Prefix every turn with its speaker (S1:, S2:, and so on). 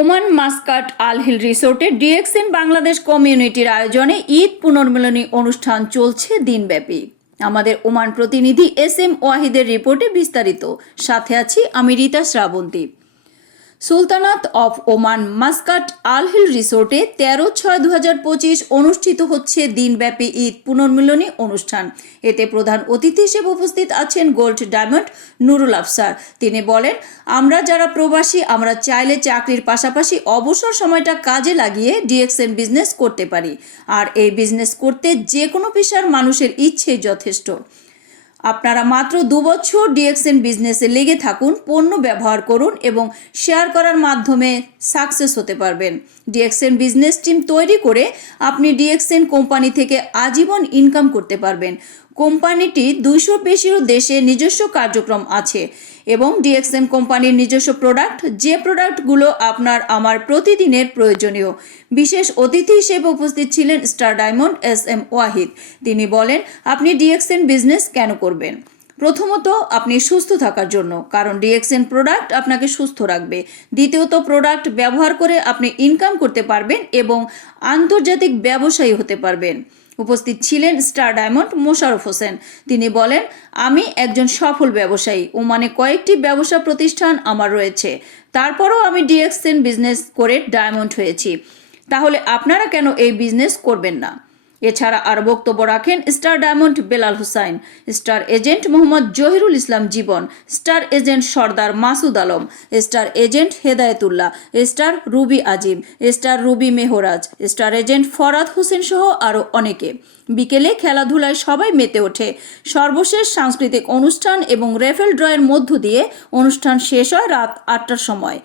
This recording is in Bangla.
S1: ওমান মাস্কাট আল হিল রিসোর্টে ডিএক্সএন বাংলাদেশ কমিউনিটির আয়োজনে ঈদ পুনর্মিলনী অনুষ্ঠান চলছে দিনব্যাপী। আমাদের ওমান প্রতিনিধি এস এম ওয়াহিদের রিপোর্টে বিস্তারিত। সাথে আছি আমি Rita Srabanti. Sultanate of Oman Muscat Al Hill রিসোর্টে তেরো ছয় দু হাজার পঁচিশ অনুষ্ঠিত হচ্ছে দিনব্যাপী ঈদ পুনর্মিলনী অনুষ্ঠান। এতে প্রধান অতিথি হিসেবে উপস্থিত আছেন গোল্ড ডায়মন্ড নুরুল আফসার। তিনি বলেন, আমরা যারা প্রবাসী, আমরা চাইলে চাকরির পাশাপাশি অবসর সময়টা কাজে লাগিয়ে ডিএক্সএন বিজনেস করতে পারি। আর এই বিজনেস করতে যে কোনো পেশার মানুষের ইচ্ছে যথেষ্ট। আপনারা মাত্র দু বছর ডিএক্সএন বিজনেসে লেগে থাকুন, পণ্য ব্যবহার করুন এবং শেয়ার করার মাধ্যমে সাকসেস হতে পারবেন। ডিএক্সএন বিজনেস টিম তৈরি করে আপনি ডিএক্সএন কোম্পানি থেকে আজীবন ইনকাম করতে পারবেন। কোম্পানিটি দুইশো বেশিরও দেশে নিজস্ব কার্যক্রম আছে এবং ডিএক্সএন কোম্পানির নিজস্ব প্রোডাক্ট যে প্রোডাক্টগুলো আপনার আমার প্রতিদিনের প্রয়োজনীয়। বিশেষ অতিথি হিসেবে উপস্থিত ছিলেন star diamond S M Wahid. তিনি বলেন, আপনি ডিএক্সএন বিজনেস কেন করবেন? প্রথমত, আপনি সুস্থ থাকার জন্য, কারণ ডিএক্সএন প্রোডাক্ট আপনাকে সুস্থ রাখবে। দ্বিতীয়ত প্রোডাক্ট ব্যবহার করে আপনি ইনকাম করতে পারবেন এবং আন্তর্জাতিক ব্যবসায়ী হতে পারবেন। উপস্থিত ছিলেন স্টার ডায়মন্ড মোশারফ হোসেন। তিনি বলেন, আমি একজন সফল ব্যবসায়ী। ওমানে কয়েকটি ব্যবসা প্রতিষ্ঠান আমার রয়েছে। তারপরও আমি ডিএক্সেন বিজনেস করে ডায়মন্ড হয়েছি। তাহলে আপনারা কেন এই বিজনেস করবেন না? এছাড়া আর বক্তব্য রাখেন star diamond Belal Hussain, star agent Mohammad Jahirul Islam Jibon, star agent Sardar Masud Alam, star agent Hedayetullah, star ruby Azim, star ruby Mehraj, star agent Farad Hossain সহ আরও অনেকে। বিকেলে খেলাধুলায় সবাই মেতে ওঠে। সর্বশেষ সাংস্কৃতিক অনুষ্ঠান এবং রেফেল ড্রয়ের মধ্য দিয়ে অনুষ্ঠান শেষ হয় রাত আটটার সময়।